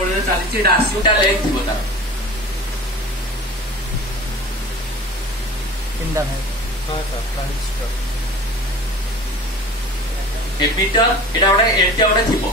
कोले चली एटा आसीटा लेग थिबो तार तीनटा है हां सर ट्रांजिस्टर एमीटर एटा ओडा एटा ओडा थिबो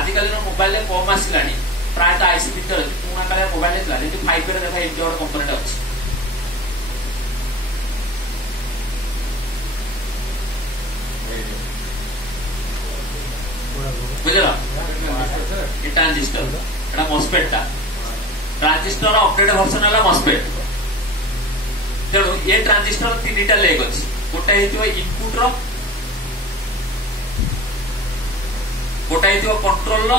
आजिकल मोबाइल कम आसलानी प्रायत आईसी भीतर अच्छी पुणा काल मोबाइल जमी 5 देखा एमती गोटे कंपोनेंट अच्छी बुझल ट्रांजिस्टर एटा मॉस्फेट टा ट्रांजिस्टर अपडेट वर्जन है मॉस्फेट तेणु ये ट्रांजिस्टर 3टा लेग अच्छी गोटे इनपुट गोटे कंट्रोल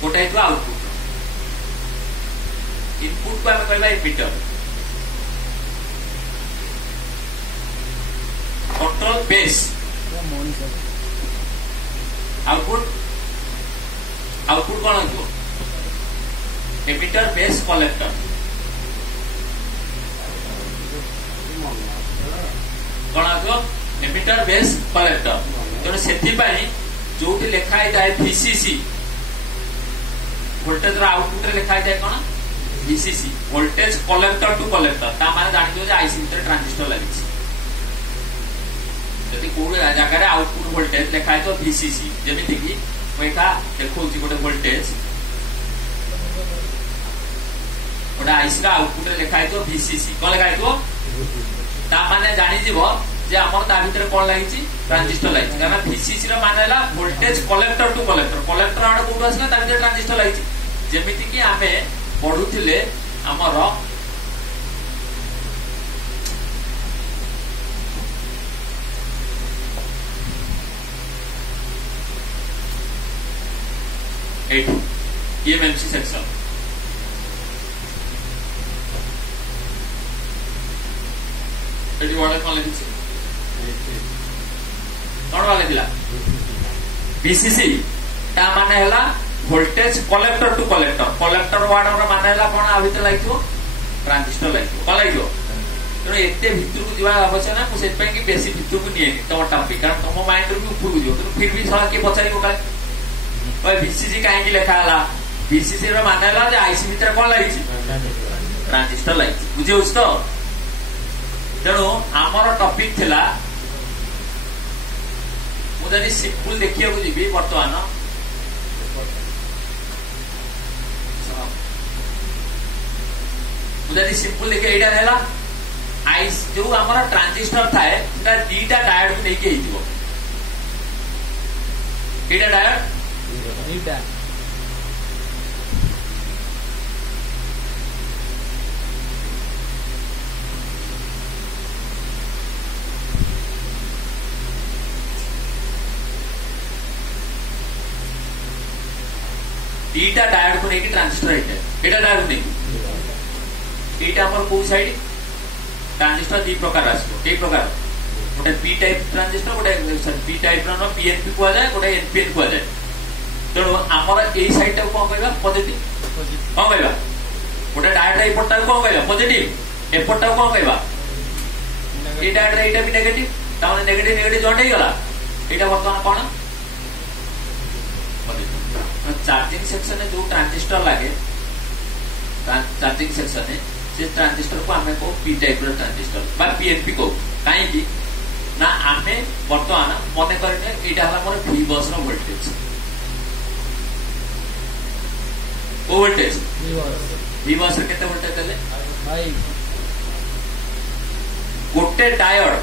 गोटे आउटपुट इनपुट को आम कहवा emitter control base output output कौन हो एमीटर बेस कलेक्टर कौन हो एमीटर बेस कलेक्टर तेणु से जो लिखाई जाए VCC वोल्टेज आउटपुट लिखाई जाए कौन VCC voltage collector to collector माने जान आईसी भीतर ट्रांजिस्टर लगी जदि को जगह आउटपुट वोल्टेज लिखाई तो VCC जमीती कि देखा गोटे वोल्टेज गोटे आईसी आउटपुट लिखाई तो VCC कौन लिखाई तो माने जानी जे आमर ता भीतर कौन लगी ट्रांजिस्टर लगी कारण VCC रो माने ला voltage collector to collector collector आड़ कोठो आसला ता भीतर ट्रांजिस्टर लगी जेमिति कि आमे पढुथिले आमर EMMC सेक्शन एटी वाला कौन लिखी कौन वाले दिला VCC ता माने हला voltage collector to collector collector वार्ड रो माने हला कोन आ भीतर लागियो ट्रांजिस्टर लागियो कोन लागियो तेणु एते भितर को जीवा आवश्यक ना से कि बेसी भितर को नहीं तुम टॉपिक कारण तुम माइंड रू ऊपर को जो फिर भी साला के पचारी को ओए VCC काहे की लिखा हला VCC रो माने हला जे आईसी भीतर कोन लागी ट्रांजिस्टर लागी बुझे तो तेणु आमर टॉपिक थिला मुझे सिंपल देखिए जी बर्तमान मुझे सिंपल देखिए यहाँ आईस जो आम ट्रांजिस्टर थाए दीटा डायोड को लेकिन डायोड दीटा डायोड को लेकिन ट्रांजिस्टर एटा डायोड नहीं एटा हमर को साइड ट्रांजिस्टर दी प्रकार आसो के प्रकार गोटे पी टाइप ट्रांजिस्टर गोटे पी टाइप रो पीएनपी को जाए गोटे एनपीएन को जाए तेणु आमर ए साइड टा कोन कहबा पॉजिटिव कोन कहबा गोटे डायोड एपट टा कोन कहबा पॉजिटिव एपट टा कोन कहबा ए डायोड एटा भी नेगेटिव ताने नेगेटिव नेगेटिव जॉइंट हे गला एटा वर्तमान कोन चार्जिंग सेक्शन में जो ट्रांजिस्टर लगे चार्जिंग सेक्शन में से ट्रांजिस्टर को आमे को पी टाइप रो ट्रांजिस्टर बा पीएनपी को काहे की ना आमे वर्तमान मने करने एटा हला मोर V बस रो वोल्टेज ओ वोल्टेज V बस रे केते वोल्टेज देले भाई गोटे डायोड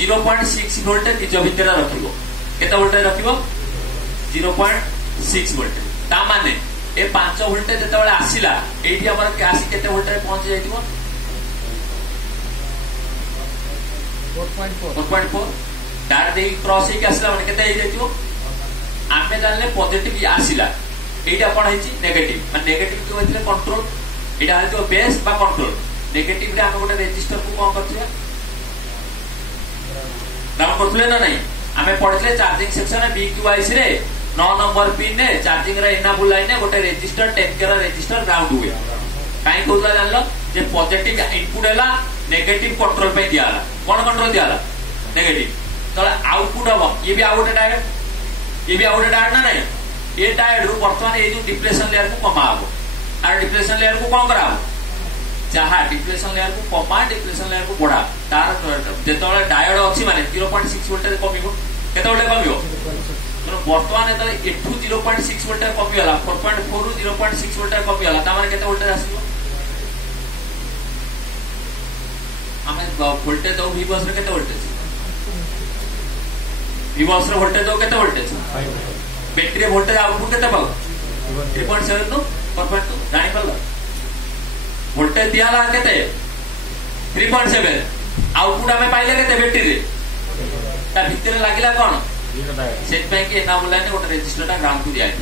0.6 वोल्टेज निज भीतर रखिबो केते वोल्टेज रखिबो 0.6 वोल्टेज ता माने ए 5 वोल्टेज जतबेले आसीला एठी हमर के आसी केते वोल्टेज पहुंच जाइतिबो 4.4 डार दे क्रॉस हे के आसीला माने केते हे जाइतिबो आमे जानले पॉजिटिव आसीला एटा कोन हेची नेगेटिव माने नेगेटिव के होइतले कंट्रोल एटा हलतो बेस बा कंट्रोल नेगेटिव रे हम गोटे रेजिस्टर को कोन करथिया ग्राउंड करथले ना नहीं आमे पढितले चार्जिंग सेक्शन में BQIC रे 9 नंबर पिन ने चार्जिंग रे इनेबल लाइन गोटे रेजिस्टर 10 के रेजिस्टर ग्राउंड हुए काई कहला जानलो जे पॉजिटिव इनपुट हैला नेगेटिव कंट्रोल पे दियाला कोन कंट्रोल दियाला नेगेटिव तो आउटपुट हम ये भी आउट डायोड ये भी आउट डायोड ना नहीं ये डायोड रु वर्तमान ये जो डिप्लेशन लेयर को कमा हबो आर डिप्लेशन लेयर को कौन करा जहाँ डिप्लेशन लेयर को कमा डिप्लेशन लेयर को बढ़ा तार जेतबेले डायोड अछि माने 0.6 वोल्टेज कमिबो केतबेले कमिबो वर्तमान जेतबेले एठू 0.6 वोल्टेज कमिगला 4.4 रु 0.6 वोल्टेज कमिगला ता माने केते वोल्टेज आसीबो आमे वोल्टेज दो V बस रे केते वोल्टेज V बस रे वोल्टेज दो केते वोल्टेज बैटरी वोल्टेज आउटपुट केते पाउ 3.7 टू 4.2 जानि पल्ला वोल्टेज दियाला केते 3.7 आउटपुट हमें पाइले केते बैटरी रे ता भितरे लागिला कोन सेट पे कि एना बोलाने गोटे रेजिस्टर टा ग्राउंड को दिया है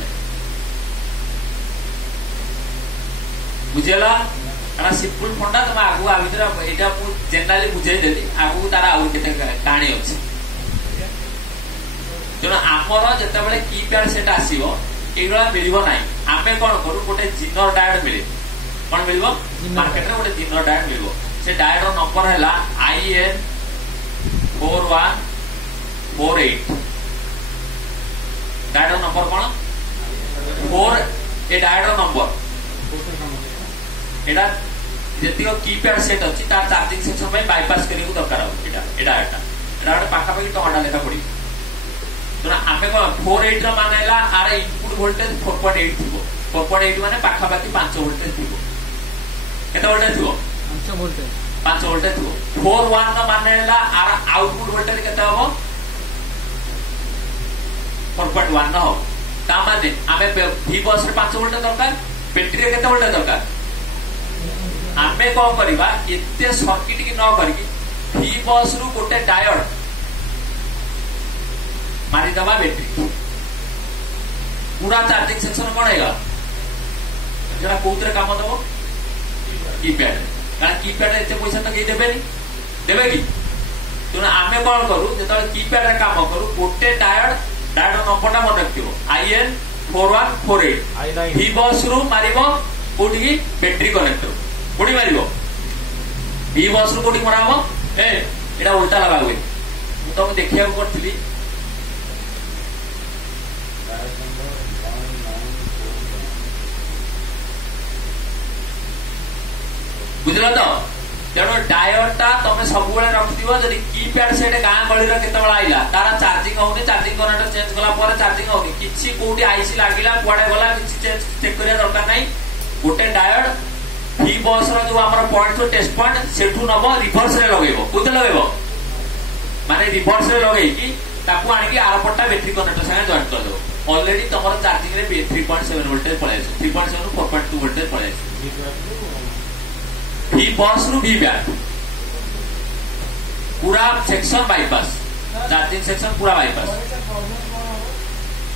बुझेला एना सिंपल फंडा तुम आगु आ भीतर एटा मु जनरली बुझाई देली आगु तारा आउ केते कहानी अछि जण आमर जेतेबेले कीपैड सेट आसीबो एगला मिलिबो नाही आमे कोन करू गोटे जिनर डायोड मिले कोन मिलिबो मार्केट रे गोटे जिनर डायोड मिलिबो से डायोड रो नंबर हैला IN4148 डायोड नंबर कोन 4 ए डायोड नंबर एडा जेतिको कीपैड सेट अछि तार चार्जिंग सेक्शन में बाईपास करियो दरकार हो एडा पाखा पाखी टंडा लेखा पड़ी तो आमे को 48 रो मानेला आर इनपुट वोल्टेज 4.8 थिबो 4.8 माने पाखा पाखी 5 वोल्टेज थिबो केते वोल्टेज थिबो 5 वोल्टेज थिबो 41 रो मानेला आर आउटपुट वोल्टेज केते होबो 4.1 हो ता माने आमे V बस रे 5 वोल्टेज दरकार बैटरी रे केते वोल्टेज दरकार आमे को करबा एते सर्किट की न करकी V बस रु गोटे डायोड मारी दबा बैटरी पूरा चार्जिंग सेक्शन कोन हैगा जरा कोउतरे काम दबो कीपैड कारण कीपैड एते पैसा त गई देबे की तो आमे कोन करू जेतले कीपैड रे काम करू गोटे डायोड नंबर ता मन रखिबो IN4148 V बस रु मारिबो कोठी बैटरी कनेक्टर कोठी मारिबो V बस रु कोठी मराबो एटा उल्टा लगा हुए मु तो देखिया करथिली बुझल तो तेणु डायोडटा तुम सब रखिथो जदि कीपैड सेट गाँ गली केतबेला आइला तार चार्जिंग होनी चार्जिंग कनेक्टर चेंज कला पर चार्जिंग होनी किछि कोठी आईसी लागिला कुआडे गला किछि चेक करिया दरकार नाही गोटे डायोड V बस रो जो हमर पॉइंट तो टेस्ट पॉइंट सेठू नबो रिवर्स रे लगेबो कोते लगेबो माने रिवर्स रे लगेई कि ताकू आनी कि आर पट्टा बैटरी कनेक्टर संगे जॉइन कर दो ऑलरेडी तमर चार्जिंग रे 3.7 वोल्टेज पळे 3.7 ରୁ 4.2 वोल्टेज पळे V बस रु V बैक पूरा सेक्शन बाईपास चार्जिंग सेक्शन पूरा बाईपास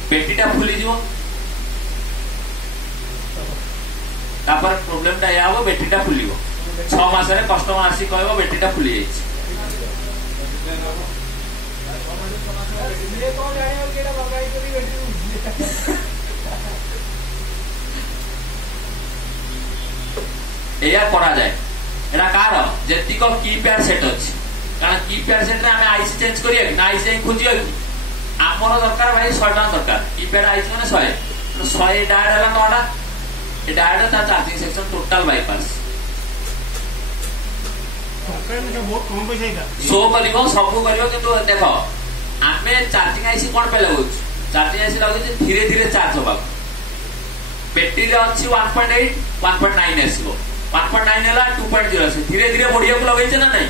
बैटरीटा फुली जीवो तापर प्रॉब्लम ता यावो बैटरीटा फुलिवो 6 मास रे कस्टमर आसी कहबो बैटरीटा फुली जाईछ ये कोन जाने केडा बगाई करी बैटरी एया करा जाए एरा कार जेतिको कीपैड सेट अछि कारण कीपैड सेट रे हमें आईसी चेंज करिया कि ना आईसी खोजिया कि हमर दरकार भाई 100 टका दरकार कीपैड आईसी माने 100 तो 100 डायोड हला नोडा ए डायोड ता चार्जिंग सेक्शन टोटल बाईपास सरकार में बहुत कम पैसा इदा सो करिवो सब करिवो किंतु देखो हमें चार्जिंग आईसी कोन पे लगो चार्जिंग आईसी लगो धीरे धीरे चार्ज होबा बैटरी रे अछि 1.8 1.9 आसीबो 1.9 हला 2.0 आसी धीरे धीरे बढ़िया को लगै छै ना नहीं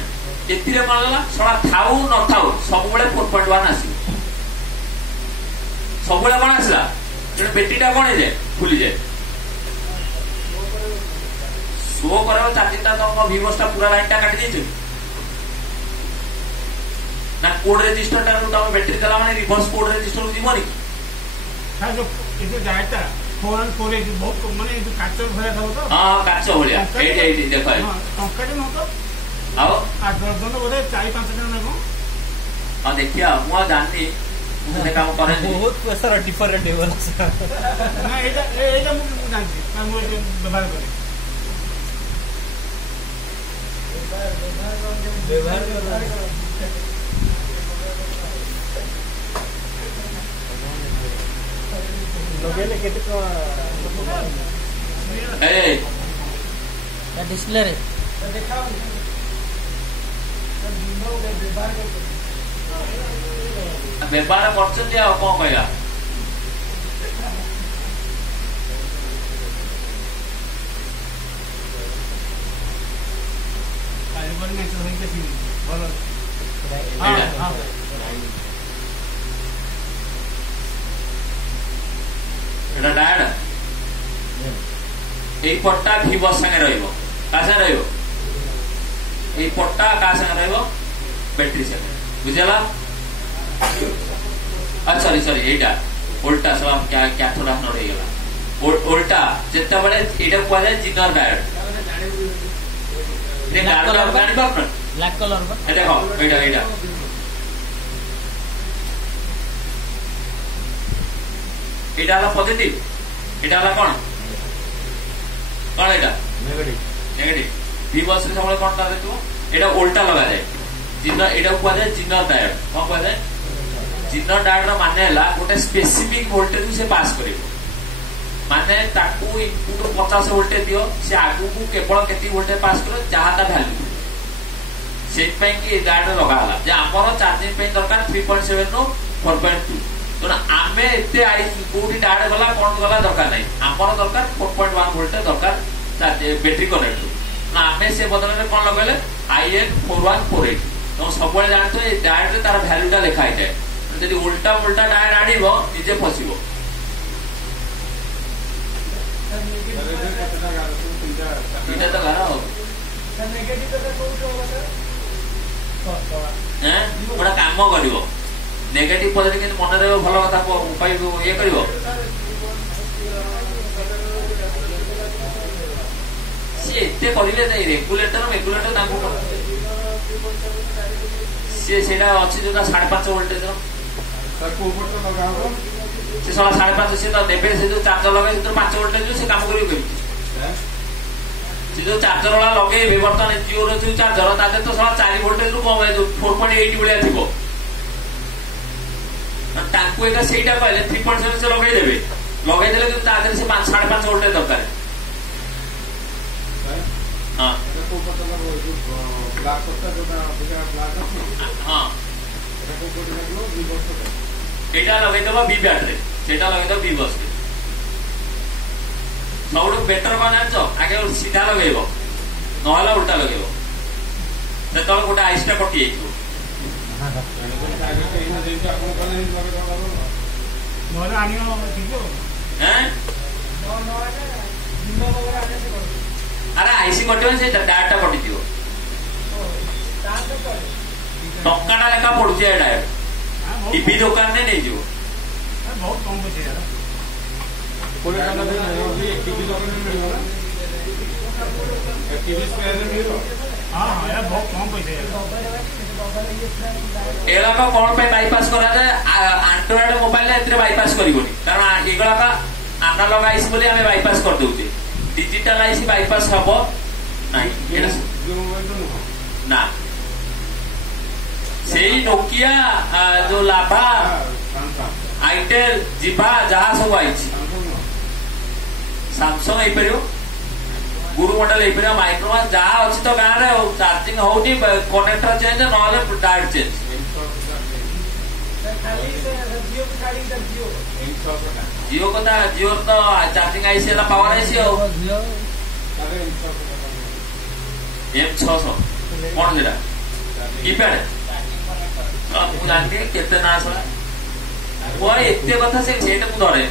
एतिरे कोनला सडा थाउ न थाउ सब बेले 4.1 आसी सब बेले कोन आसला जे बैटरीटा कोन हे फुली जाय सो करबो चार्जिंग ता तो विवोस्टा पूरा लाइनटा काटि दै छै ना कोड रजिस्टर टा रो तमे बैटरी चला माने रिवर्स कोड रजिस्टर दिमोनी हां जो डाटा 448 बहुत माने काचर भया था तो हां काचो भलिया 88 देखो टंका न तो आओ आ दर्जन बोले 4-5 जन ने को हां देखिया मु जाननी मुझे काम करे बहुत पैसा डिफरेंट लेवल ना एटा मु जानछि मु व्यवहार करे व्यवहार ଲଗେଇଲେ କେତେ ଟଙ୍କା ଏ ଡିସପ୍ଲେ ରେ ବ୍ୟବହାର କରୁଛନ୍ତି ଆଉ କଣ କହିବା। ଭଲ ଏଇଟା ଏଇଟା ଡାଏଡ এই পটটা ভিভর সাথে রহব কা সাথে রহব এই পটটা কা সাথে রহব ব্যাটারি সাথে বুঝলা। সরি সরি এইটা ওল্টা সব ক্যাথোড আপনার হয়ে গেল ওল্টা যেতবেলে এটা কুয়া যায় জিনর ডায়োড ব্ল্যাক কলর দেখো এইটা এইটা এটা হলো পজিটিভ এটা হলো কোন কোন এটা নেগেটিভ নেগেটিভ ভিভস রে সবলে কোনটা দেখো এটা উল্টা লাগা যায় জিনর এটা কুয়া যায় জিনর ডায়োড কোন কুয়া যায় জিনর ডায়োড ର ମାନେ ହେଲା ଗୋଟେ ସ୍ପେସିଫିକ ଭୋଲ୍ଟେଜ ସେ ପାସ୍ କରିବ ମାନେ ତାକୁ ଇନପୁଟ 50 ଭୋଲ୍ଟେଜ ଦିଅ ସେ ଆଗକୁ କେବଳ କେତେ ଭୋଲ୍ଟେଜ ପାସ୍ କରିବ ଯାହା ତା ଭ୍ୟାଲୁ ସେଇପାଇଁ କି ଏ ଡାয়োड ଲଗା ହେଲା ଯେ ଆମର ଚାର୍ଜିଂ ପାଇଁ ଦରକାର 3.7 ରୁ 4.2 ତେଣୁ ଆମେ ଏତେ କୋଉଠି ଡାয়োड ଗଲା କଣ ଗଲା ଦରକାର ନାହିଁ ଆମର ଦରକାର 4.1 ଭୋଲ୍ଟେଜ ଦରକାର ବ୍ୟାଟେରୀ କନେକ୍ଟ ନା ଆମେ ସେ ବଦଳରେ କଣ ଲଗେଇଲେ IN4148 ତମ ସବୁବେଳେ ଜାଣିଛ ଏ ଡାয়োड ରେ ତାର ଭ୍ୟାଲୁ ଟା ଲେଖା ହେଇଥାଏ ଯଦି ଉଲ୍ଟା ଉଲ୍ଟା ଡାয়োड ଆଣିବ ନିଜେ ଫସିବ। ଏଇଟା ତ ଗାର ଗୋଟେ କାମ କରିବ ନେଗେଟିଭ ପଦରେ କିନ୍ତୁ ମନେ ରହିବ ଭଲ କଥା କହିବ ଇଏ କରିବ ସିଏ ଏତେ କରିବେ ନାଇଁ ରେଗୁଲେଟର ତାଙ୍କୁ ସିଏ ସେଇଟା ଅଛି ଯୋଉଟା 5.5 ଭୋଲ୍ଟେଜର ସେ 5.5 ସେ ତ ନେବେ ସେ ଯୋଉ ଚାର୍ଜର ଲଗେଇ ସେଥିରୁ 5 ଭୋଲ୍ଟେଜ ସେ କାମ କରିବ କେମିତି ସେ ଯୋଉ ଚାର୍ଜର ବାଲା ଲଗେଇବେ ବର୍ତ୍ତମାନ ଜିଓର ଯୋଉ ଚାର୍ଜର ତା ଦେହରେ ତ 4 ଭୋଲ୍ଟେଜ ରୁ କମ 4.8 ଭଳିଆ ଥିବ ତାଙ୍କୁ ଏକା ସେଇଟା କହିଲେ 3.7 ସେ ଲଗେଇଦେବେ ଲଗେଇଦେଲେ କିନ୍ତୁ ତା ଦେହରେ ସେ 5.5 ଭୋଲ୍ଟେଜ ଦରକାର। ହଁ ହଁ ଏଇଟା ଲଗେଇଦବ ବି ବ୍ୟାଟେରୀ ସେଇଟା ଲଗେଇଦବ ବି ବସ୍ ସବୁଠୁ ବେଟର କଣ ଜାଣିଛ ଆଗେ ସିଧା ଲଗେଇବ ନହେଲେ ଉଲ୍ଟା ଲଗେଇବ ସେତେବେଳେ ଗୋଟେ ଆଇସ୍ ଟା କଟି ଯାଇଥିବ। ଆରେ ଆଇସି କଟିବ ସେ ଡାয়োড ଟା କଟିଯିବ ଟଙ୍କାଟା ଲେଖା ପଡୁଛି ଏ ଡାয়োଡ ଟିଭି ଦୋକାନରେ ନେଇଯିବ ବହୁତ କମ ପଇସା ବହୁତ କମ ପଇସା ଏଗୁଡାକ କଣ ପାଇଁ ବାଇପାସ କରାଯାଏ ଆଣ୍ଡ୍ରଏଡ ମୋବାଇଲ ଏଥିରେ ବାଇପାସ କରିବନି କାରଣ ଏଗୁଡାକ ଆନାଲଗ ଆଇସି ବୋଲି ଆମେ ବାଇପାସ କରିଦଉଛେ डिजिटल आईसी बाईपास हम नहीं ना से नोकिया जो लाभा आईटेल जिभा जहाँ सब आई सैमसंग हो गुरु मॉडल हो माइक्रोमैक्स जहाँ अच्छी तो गाँव में चार्जिंग होनी कनेक्टर चेंज ना डायोड चेंज जियो को जियो तो charging IC power IC M600 कौन से कीपैड जानती केते ना एते कथा से धरे